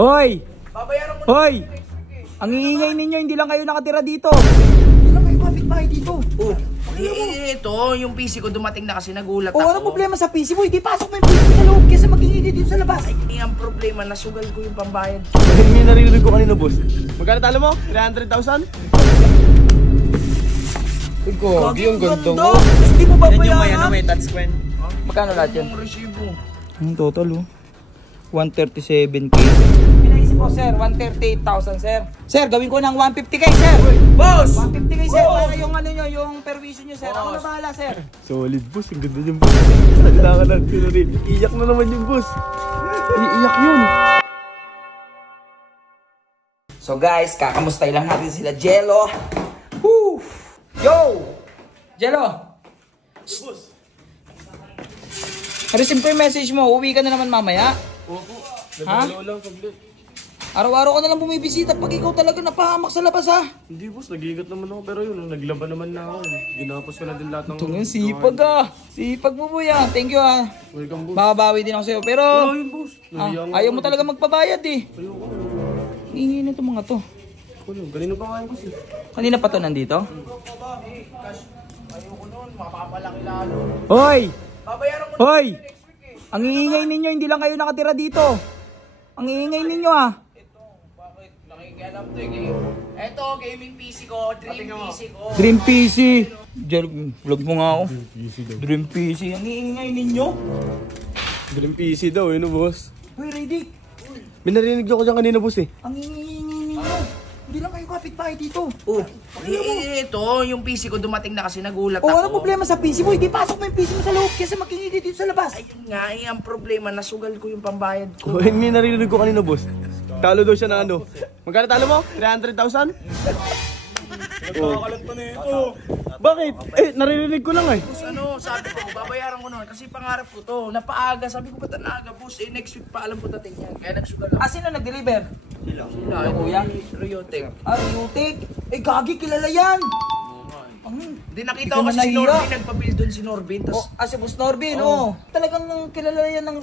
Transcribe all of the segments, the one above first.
Hoy! Babayaran mo Hoy! na next week eh. Ang iingay ninyo, hindi lang kayo nakatira dito. Hindi lang kayo kapitbahay dito. Oh, ito, yung PC ko dumating na kasi nagulat Oh, ako. ano problema sa PC mo? Hindi pasok mo yung PC mo sa loob kesa mag-ingay dito sa labas. Ay, ang problema, nasugal ko yung pambayad. May narinig ko kanina, boss. Magkano talo mo? 300,000? Gagi, yung ganda mo. Hindi mo babayaran. may touchscreen. Magkano lahat yan? Yung resibo. Ang total oh. 137k. Pinaisip ko, sir. 138,000, sir. Sir, gawin ko ng 150k, sir. Boss! 150k, sir. Para yung ano nyo, yung perwisyo nyo, sir. Ako na bahala, sir. Solid, boss. Ang ganda niyan, boss. Kailangan natin. Iyak na naman yung boss. Iiyak yun. So guys, kakamustay lang natin sila Jello. Woo! Yo! Jello! Receive ko yung message mo. Uwi ka na naman mamaya. Opo. Ha? Lang, saglit. Araw-araw ka na lang bumibisita pag ikaw talaga napahamak sa labas, ha? Hindi, boss. Nag-iingat naman ako. Pero yun, naglaban naman na ako. Ginapos ko na din lahat ng... Ito nga, sipag ah. Sipag mo po yan. Thank you, ha. Welcome, boss. Babawi din ako sa'yo. Pero, Oo, yun, boss. ayaw mo talaga magpabayad, eh. Ayoko. Hingi na itong mga to. Kanino pa nga yun, boss? Kanina pa to nandito? Ayoko nun, mapapalaki lalo. Hoy! Babayaran mo Hoy! na next week eh. Ang iingay ninyo, hindi lang kayo nakatira dito. Ang iingay ninyo ah. Ito, bakit? Nakikialam to eh. Ito, gaming PC ko, dream PC ko. Dream PC. Vlog mo nga ako. Dream PC. Ang iingay ninyo. Dream PC daw, yun, boss. Hoy, Riddick. May narinig ako dyan kanina, boss, eh. Ang iingay ninyo. Hindi lang kayo kapitbahay dito. Oh, ito, yung PC ko dumating na kasi nagulat Oh, ako. ano problema sa PC mo? Hindi pasok mo yung PC mo sa loob kesa mag-ingay dito sa labas. Ayun nga, ang problema, nasugal ko yung pambayad ko. May narinig ko kanina, boss. Talo daw siya na ano. Magkano talo mo? 300,000? Nagkakakalanta na ito. Bakit? Eh, naririnig ko lang eh. Boss, ano, sabi ko, babayaran ko nun. Kasi pangarap ko to, napaaga. Sabi ko, ba't naaga, boss? Eh, next week pa alam ko dating yan. Kaya nagsugal ako. Sino nag-deliver? Sila, kuya? Ryotek. Riutik. Eh, gagi, kilala yan. Di nakita ko kasi si Norbin, nagpa-build doon si Norbin. Oh, Tas, si Boss Norbin, oh. Talagang kilala yan ng...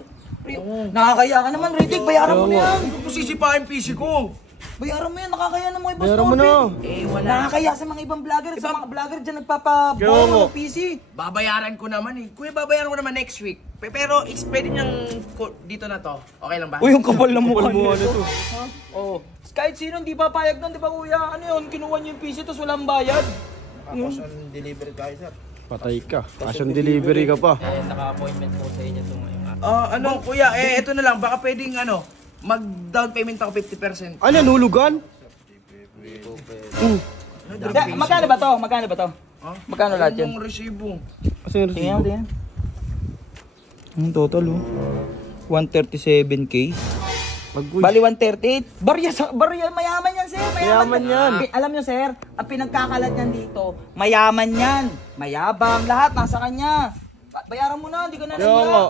Nakakaya ka naman, Riddick. Bayaran mo na yan. hindi ko sisipahin PC ko. Bayaran mo yan. Nakakaya ng mga Boss Bayaran mo Norbin. na. Eh, wala. Nakakaya sa mga ibang vlogger. Sa mga vlogger dyan nagpapabawa ng PC. Babayaran ko naman eh. Kuya, babayaran ko naman next week. Pero, pwede niyang dito na to. Okay lang ba? Uy, yung kapal na mukha Kapal mo nito. ano to. Oh. Kahit sino hindi papayag nun, di ba kuya? Ano yun? Kinuha niyo yung PC tapos walang bayad. Tapos, delivery tayo, sir. Patay ka. Cash on delivery ka pa. Naka-appointment po sa inyo itong Ano, kuya, ito na lang. Baka pwedeng, mag-down payment ako 50%. Ano, nulugan? Magkano ba to? Magkano ba to? Magkano lahat yan? Yung resibo. Kasi yung Tingnan mo, tingnan. Ang total oh. 137k. Bali 138. Barya mayaman yan, sir. Mayaman yan. Alam nyo, sir, ang pinagkakalat niyan dito, mayaman yan. Mayabang, lahat nasa kanya. Bayaran mo na, hindi ka na Kaya nga.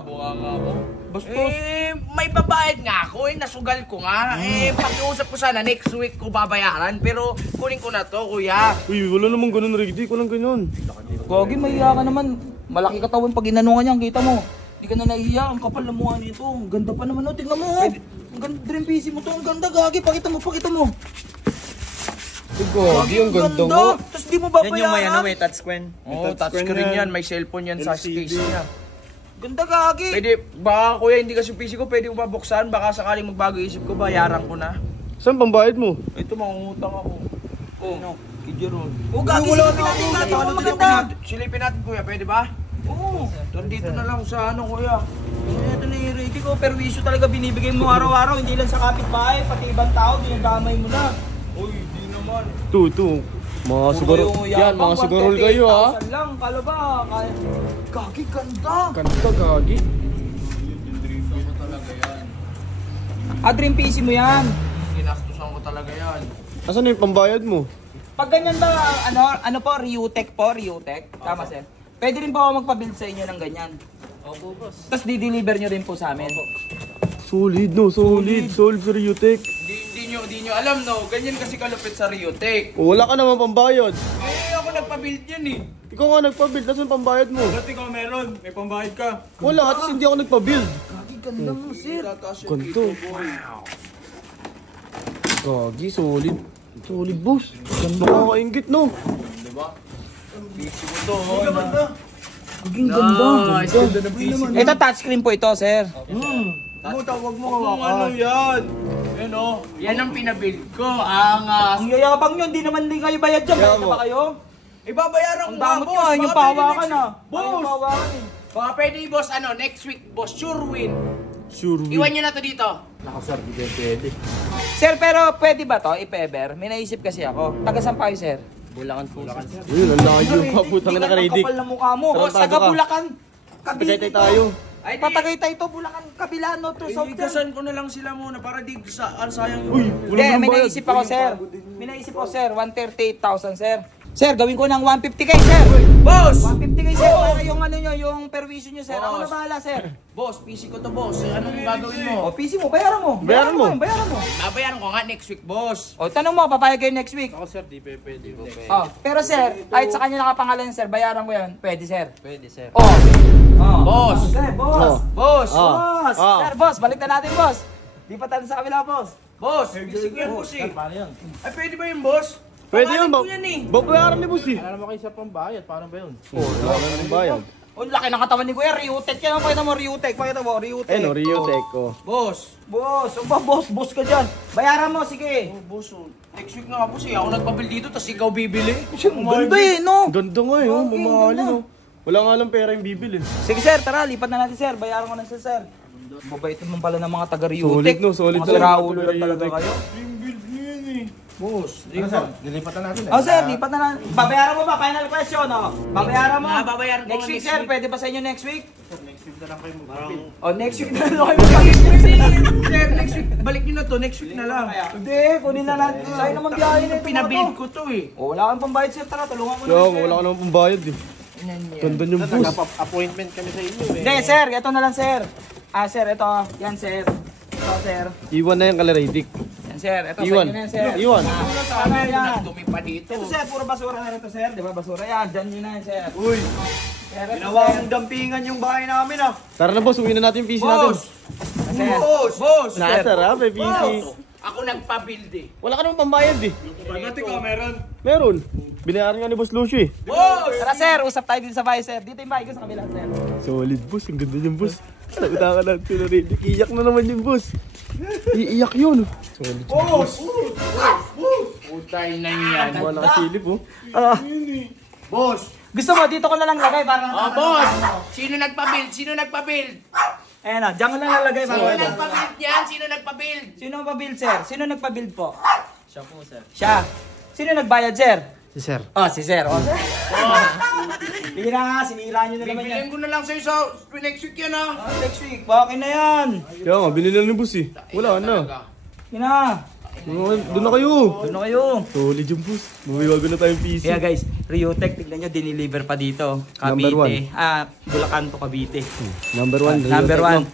Bastos. May babayad nga ako nasugal ko nga. Pakiusap ko sana next week ko babayaran. Pero kunin ko na to, kuya. Uy, wala namang ganun, Rigdy. Walang ganyan. Gagi, mahiya ka naman. Malaki katawan pag inanungan niya, kita mo. Hindi ka na nahiya, ang kapal na mukha nito. Ang ganda pa naman, tingnan mo. Ang ganda, dream PC mo to, ang ganda, Gagi. Pakita mo, pakita mo. Gagi, ang ganda mo. Tapos di mo babayaran. may touchscreen. Oo, touchscreen yan. May cellphone yan sa case niya. Ganda, Gagi. Pwede, baka kuya, hindi kasi PC ko, pwede mo mabuksan. Baka sakaling magbago isip ko, bayaran ko na. Saan pambayad mo? Ito, mangungutang ako. Oh, Kijeron. Oh, Gagi, silipin natin natin mo maganda. Silipin natin, kuya, pwede ba? Oo. Dito na lang sa kuya. Ito na yung Ricky ko, perwisyo talaga binibigay mo araw-araw, hindi lang sa kapitbahay, pati ibang tao, dinadamay mo na. Uy, di naman. Tutu. Mga siguro. Yan, mga siguro kayo ha. 138,000 lang, kala ba? Gagi, ganda. Ganda, Gagi. Dream PC mo yan. Ginastusan ko talaga yan. Asan yung pambayad mo? Pag ganyan ba, ano po, Riutek po, Riutek. Tama, sir. Pwede rin po ako magpa-build sa inyo ng ganyan. Opo, boss. Tapos di-deliver nyo rin po sa amin. Solid, no? Solid. Solid sa Riutek. Hindi nyo alam, no? Ganyan kasi kalupit sa Riotech. O, wala ka naman pambayad. Ako nagpa-build yan eh. Ikaw nga nagpa-build. Nasaan pambayad mo? Ba't ikaw meron? May pambayad ka. Wala, at hindi ako nagpa-build. Gagi, ganda mo, sir. Ganto. Gagi, solid. Solid, boss. Nakakaingit, no? Gaging ganda. Nice, ganda ng PC. Ito touchscreen po ito, sir. Wag mo Ano yan? Yan o. Yan ang pinabuild ko. Angas. Ang yayabang nyo, hindi naman din kayo bayad dyan. Bayad na ba kayo? Ibabayaran ko Ang nga, damot boss. nyo, yung Baka pwede pahawakan next na. week. Boss. Pahawakan eh. Baka pwede, boss, next week, boss. Sure win. Sure, Iwan nyo na to dito. Nakasar, di pwede. Sir, pero pwede ba to, if-ever? May naisip kasi ako. Taga saan pa kayo, sir? Bulacan po. Ayun, ang layo pa. Putang na Ang ka-ready. kapal na mukha mo. Tarantado Taga ka. Bulacan. Tagaytay tayo. Ay, di. Patagaytay to, Bulacan, kabila no to, South. Igasan ko na lang sila muna para di sayang yun. Uy, Hindi, may naisip ako, sir. May naisip ako, sir. 138,000, sir. Sir, gawin ko ng 150k, sir. Boss! 150k, sir. Para yung ano nyo, yung permission nyo, sir. Ako na Boss. bahala, sir. Boss, PC ko to, boss. Anong gagawin mo? O, PC mo, bayaran mo. Bayaran mo. Bayaran mo. Babayaran ko nga next week, boss. O, tanong mo, papayag kayo next week. Ako, sir, di pwede. Oh, pero sir, kahit sa kanya nakapangalan, sir, bayaran ko yan. Pwede, sir. Pwede, sir. Oh. Oh. Boss! Sir, boss. Boss! Boss. Ah. Sir, boss, balik na natin, boss. Di pa tayo sa kabila, boss. Boss! PC ko yan, boss eh. Paano yan? Ay, pwede ba yun, boss? Pwede yun, Pangalan ko yan eh. babayaran ni boss eh. Alam mo kayo sa pambayad, paano ba yun? Wala ka ng bayad. Oh, laki ng katawan ni Kuya, Riotech yan. Pakita mo, Riotech. Pakita mo, Riotech. Eh, no, Rio Tech ko. Boss! Boss, ano ba, boss? Boss ka dyan. Bayaran mo, sige. Oh, boss, oh. Next week nga, boss eh. Ako nagpabil dito, tas ikaw bibili. Ang ganda eh, no? Ganda nga eh, oh. Okay, Mamahalin, ganda. oh. Wala nga lang pera yung bibili. Sige, sir, tara, lipat na natin, sir. Bayaran ko na siya, sir. Mabait naman pala ng mga taga-Riotech. Solid, no? Solid Mga talaga. siraulo lang talaga Riotech. kayo. Boss, Ano sir? Dilipat na natin eh. Oh, sir, lipat na natin. Babayaran mo ba? Final question, oh. Babayaran mo? Babayaran ko Next nga week, next sir. week. Pwede ba sa inyo next week? Next week na lang kayo mag-bill. Oh, next week na lang kayo mag-isip. Sir, next week, balik nyo na to. Next week na lang. Hindi, kunin na natin. Sa'yo naman biyahe na ito. Pinabuild ko to eh. Oh, wala kang pambayad, sir. Tara, tulungan ko na. Yo, sir. wala ka naman pambayad eh. Ganda yung boss. Nagpa-appointment kami sa inyo eh. Hindi, sir. Ito na lang, sir. Ah, sir, ito. Yan, sir. Ito, sir. Iwan na yung kalaritik. Yan, sir. Ito, sa Iwan. inyo na yan, sir. Iwan. Ano yan? Nagdumi pa dito. Ito, sir. Puro basura na rin ito, sir. Di ba, basura yan. Diyan nyo na yan, sir. Uy, Sir, ito, ginawang sir. dampingan yung bahay namin ah. Tara na boss, uwi na natin yung PC natin. Boss! Sir. Boss! Nasarap eh, PC. Ako nagpa-build eh. Wala ka naman pambayad eh. Pagkati ka meron. Meron. Binayaran nga ni Boss Lucio eh. Boss! Tara, sir. Usap tayo dito sa bahay, sir. Dito yung bahay ko sa kabila, sir. Solid boss, ang ganda yung boss. Nakita ka lang, tinarinig. Iyak na naman yung boss. Iiyak yun. Solid. Boss! Putay na yan. Wala ka silip oh. Boss! Gusto mo, dito ko na lang lagay para Oh, boss! Sino nagpa-build? Sino nagpa-build? Ayan na, diyan ko na lang lagay para Sino nagpa-build yan? Sino nagpa-build? Sino ang pa-build, sir? Sino nagpa-build po? Siya po, sir. Siya. Sino nagbayad, sir? Si sir. Oh, si sir. Oh, sir. Sige na nga, sinira nyo na naman yan. Bibiliin ko na lang sa'yo sa next week yan ah. Oh, next week, bakit na yan? Kaya nga, binili na ni boss eh. Wala na. Sige na. Doon na kayo. Doon na kayo. Solid yung boss. Mabiwago na tayong PC. Kaya guys, Riotech, tignan nyo, diniliver pa dito. Number Cavite. Ah, Bulacan to Cavite. Number one. Number Rio Tech, one. no?